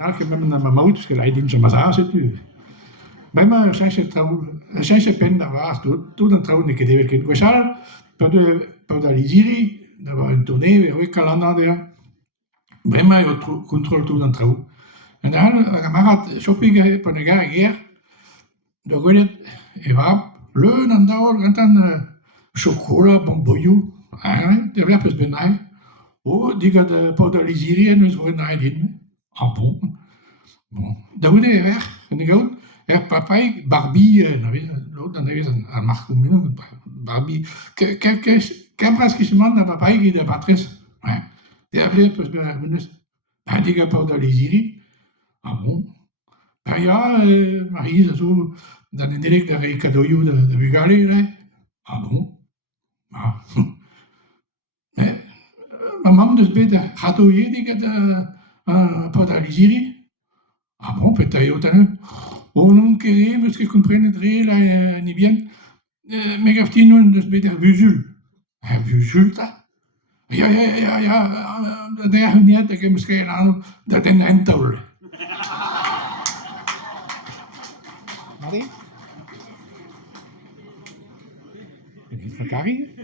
nou, ik heb met mijn motor geleid in zijn mazaan zitten. Bij mij zijn ze pen daar was, toen een trouw, ik heb het even gezegd, pedaliseren, dat was een tournee, weer ook Canada. Bij mij had controle toen een trouw. En dan, camarade, shopping, per een jaar hier, dan ging het, ja, leun en daar, en dan chocola, bonbonjoe, dat werd dus benauwd. Oh, die gaat pedaliseren en dus gewoon naar in. Ah bon. Bon. Dan ging hij weg, en ik ook. Ja, papa, Barbie, dan is een marque Barbie. Qu'un prescription de papa qui de Patrice. Ouais. Die appelé dus bij minus. Ja, die gaat pedaliseren. Ah bon. Ja, maar hier zo, dan direct de cadeau de Bugale. Ah bon. Ah. Mijn mam dus beter gaat hier die gaat pedaliseren. Ah bon, peut-être autant. Oh non, querer, parce que comprenne très là, ni bien. Mais gafti non, dus beter Vusul. Vusul ta? Ja, dat is niet, dat ik misschien aan dat in de entol. Marie? Is het Carrie?